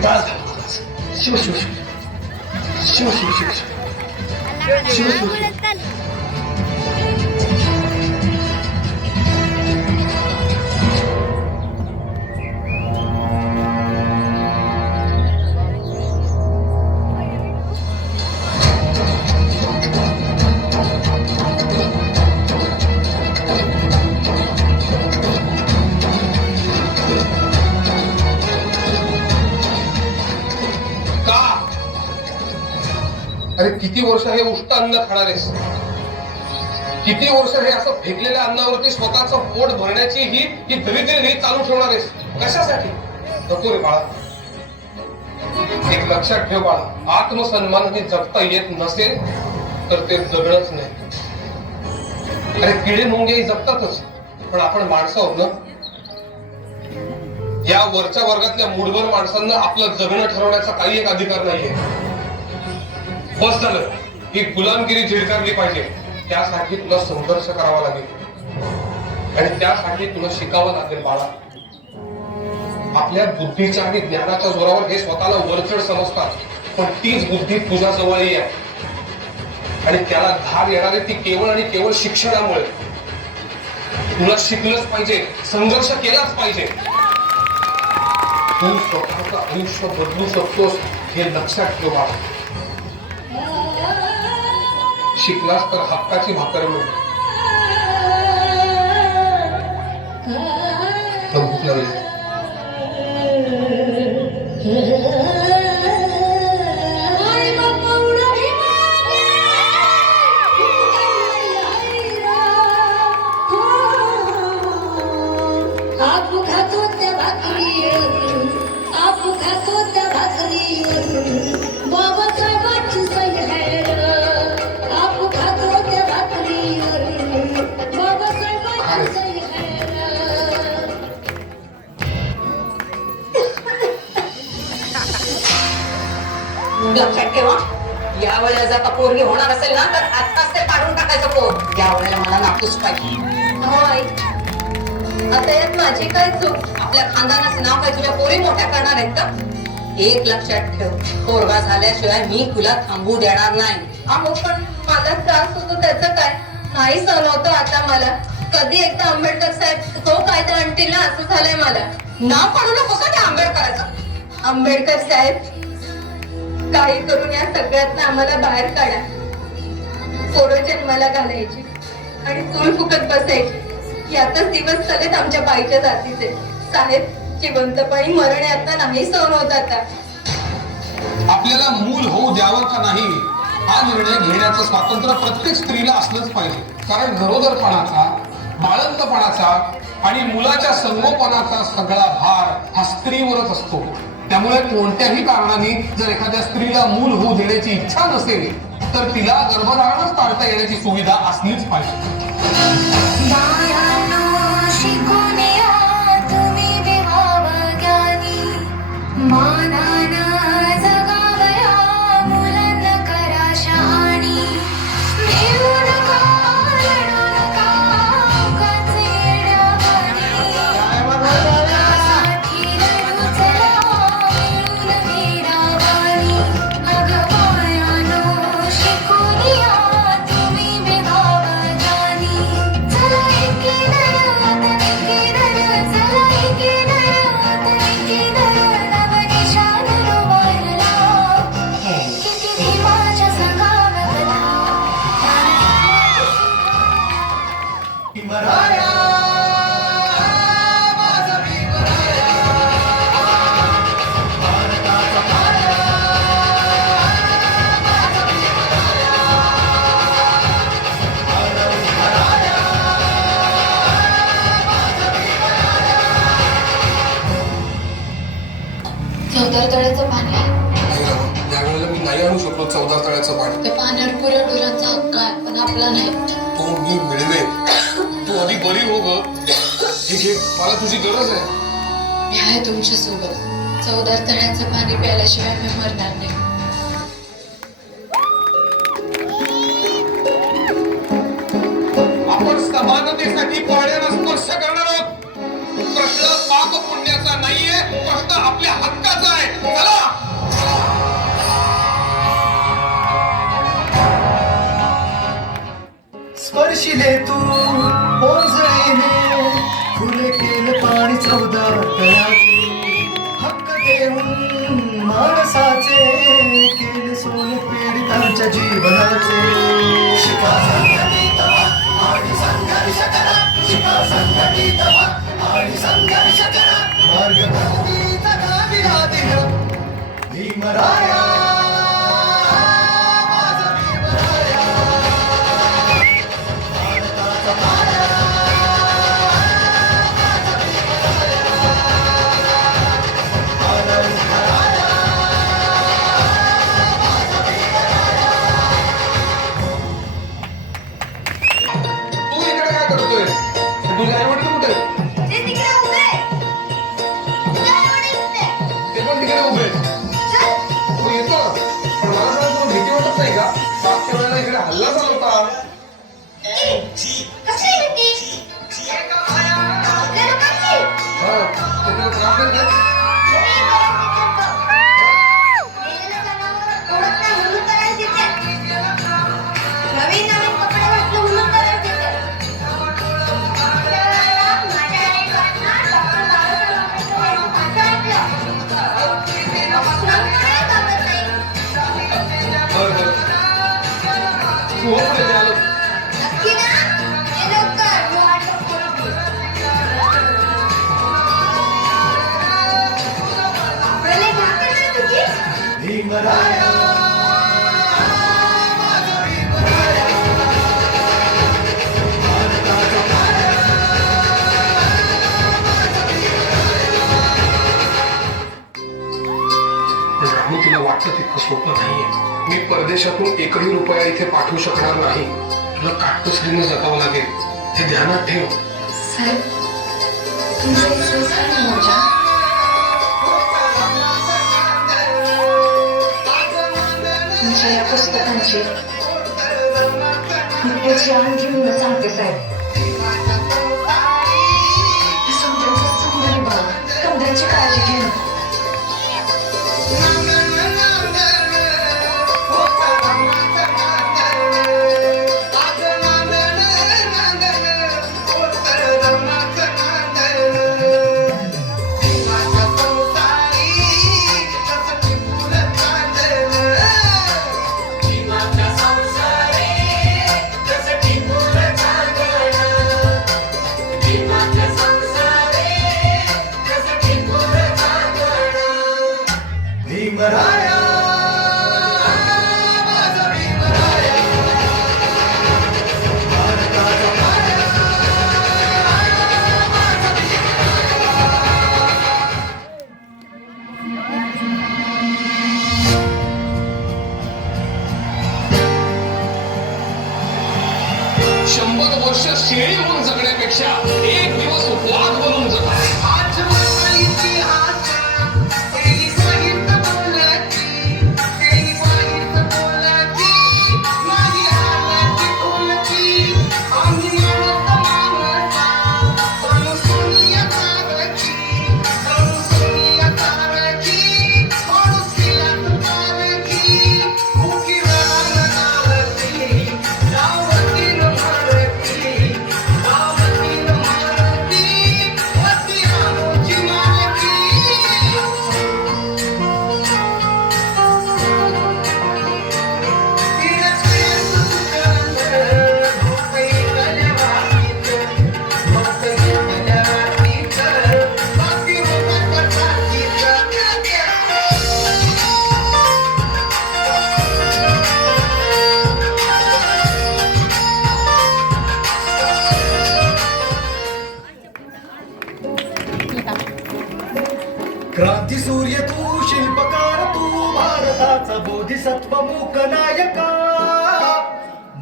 विकास झाला. शिव शिव शिव शिव शिव शिव शिव शिव शिव शिव. अरे किती वर्ष हे उष्ट अन्न खाणार आहेस? किती वर्ष हे असं फेकलेल्या अन्नावरती स्वतःचं पोट भरण्याची ही दरिद्री रीत चालू ठेवणार आहेस? कशासाठी? नको रे बाळा. एक लक्षात ठेव बाळा, आत्मसन्मान हे जगता येत नसेल तर ते जगणंच नाही. अरे किडे मुंगे जगतातच, पण आपण माणसं आहोत ना. या वरच्या वर्गातल्या मूडभर माणसांना आपलं जगणं ठरवण्याचा काही एक अधिकार नाहीये. बस झालं. ही गुलामगिरी झिडकारली पाहिजे. त्यासाठी तुला संघर्ष करावा लागेल आणि त्यासाठी तुला शिकावं लागेल बाळा. आपल्या बुद्धीच्या आणि ज्ञानाच्या जोरावर हे स्वतःला वरचढ समजतात, पण तीच बुद्धी तुझ्या जवळही आहे आणि त्याला धार येणारी ती केवळ आणि केवळ शिक्षणामुळे. तुला शिकलंच पाहिजे, संघर्ष केलाच पाहिजे. तू स्वतःचं आयुष्य बदलू शकतोस हे लक्षात ठेव बाळा. शिकलास तर हक्काची भाकर मिळेल. भूक लागली. लक्षात ठेवा, या वेळेला जर पोरगी होणार असेल ना तर आत्ताच ते काढून टाकायचं पोर. या वेळेला मला नापूस पाहिजे. हो आई, आता यात माझी काय चूक? आपल्या खानदानाचं नाव काय तुझ्या पोरी मोठ्या करणार आहेत का? एक लक्षात ठेव, पोरगा झाल्याशिवाय मी तुला थांबू देणार नाही. अहो पण मला त्रास होतो त्याचं काय? नाही सहन होतं आता मला. कधी एकदा आंबेडकर साहेब हो काय तर आणतील ना, असं झालंय मला. नाव काढू नको का त्या आंबेडकराचं? आंबेडकर साहेब, काही करून या सगळ्यातनं आम्हाला बाहेर काढा. पोरं जन्माला घालायची आणि चूल फुकत बसायची, यातच दिवस चालत आमच्या बाईच्या जातीचे. साहेब, जिवंतपणी मरण यातना नाही सहन होत आता. आपल्याला मूल होऊ द्यावं का नाही हा निर्णय घेण्याचं स्वातंत्र्य प्रत्येक स्त्रीला असलंच पाहिजे. कारण गरोदरपणाचा, बाळंतपणाचा आणि मुलाच्या संगोपनाचा सगळा भार हा स्त्रीवरच असतो. त्यामुळे कोणत्याही कारणाने जर एखाद्या स्त्रीला मूल होऊ देण्याची इच्छा नसेल तर तिला गर्भधारणच टाळता येण्याची सुविधा असलीच पाहिजे. चौदार तळ्याचं पाणी आहे. या वेळेला मी नाही आणू शकलो चौदार तळ्याचं पाणी. त्या पाण्यावर पुऱ्या डोरांचा हक्क आहे, पण आपला नाही. तो मी मिळवेन. तू आधी बरी हो ग. ठीक आहे, मला तुझी गरज आहे. मी आहे तुमच्या सोबत. चौदार तळ्याचं पाणी प्यायल्याशिवाय मी मरणार नाही. आपण समानतेसाठी पाण्याला स्पर्श करणार आहोत. प्रश्न पाप पुण्याचा नाहीये, प्रश्न आपल्या हक्काचा आहे. चला आमच्या जीवनाचे. शिका संघटित व्हा आणि संघर्ष करा. शिका संघटित व्हा आणि संघर्ष करा. मार्ग क्रांतीचा गाविला दिन भीमराया. माझा भीमराया. भारताचा माया. माझा भीमराया. आनंद राया. माझा भीमराया. तू इकडे काय करतोय? तुझे आई वडील कुठे आहेत? ते तिकडे उभे आहे. तुझे आई-वडील कुठे आहे? ते पण तिकडे उभे आहेत. चल. तू येतो ना? पण मला सांग, तुला भीती वाटत नाही का? मागच्या वेळेला इकडे हल्ला झाला होता. कसली भीती? आपल्या लोकांची? हा, ते तुला त्रास देत नाही? मेलेलं जनावर ओळख नाही म्हणून करायला देते. नवीन नवीन कपडे घातले म्हणून करायला देते. त्यावेळेला माझ्या आई-वडिलांना डॉक्टर बाबासाहेब आंबेडकर यांचं भाषण ऐकलं. मग काय घाबरत नाही. बरं, बरं. तू हो पुढे, मी आलो. नक्की ना? ये लवकर, मी वाट बघते. आपल्याला घाबरत नाही तुझी? भीमराया. माझा भीमराया. भारताचा माया. माझा भीमराया. रामू, तुला वाटतं तितकं सोपं नाहीये. मी परदेशातून एकही रुपया इथे पाठवू शकणार नाही. तुला काटकसरीने जगावं लागेल, हे ध्यानात ठेव. साहेब, तुमचा विश्वास आहे ना माझ्या? तुमच्या या पुस्तकांची मी त्याची आण घेऊन सांगते साहेब. हे समुद्राचं सौंदर्य बघा, समुद्राची काळजी घेणं. भीमराया. माझा भीमराया. भारताचा माया. माझा भीमराया. 100 वर्ष शेळी होऊन जगण्यापेक्षा एक दिवस वाघ बनून जगा. आज माझा इतिहास. तेरी वाईट बोलाची. तेरी वाईट बोलाची. माझी हालाची बोलची. आम्ही माणसा. तनु सोनिया तारची. तनु सोनिया तारची. माणुसकीला तुपारची. मुखी रान नारची. गावतीन मारती. गावतीन मारती. वती आमोची मालकी. क्रांती सूर्य तू, शिल्पकार तू, भारताचा बोधिसत्व मूक नायका.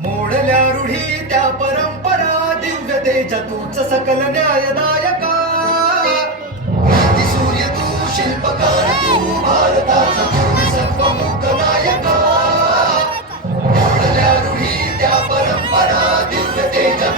मोडल्या रूढी त्या परंपरा, दिव्यतेच्या तूच सकल न्यायदायका. क्रांती सूर्य तू, शिल्पकार तू, भारताचा बोधिसत्व मूक नायका. मोडल्या रूढी त्या परंपरा, दिव्यतेच्या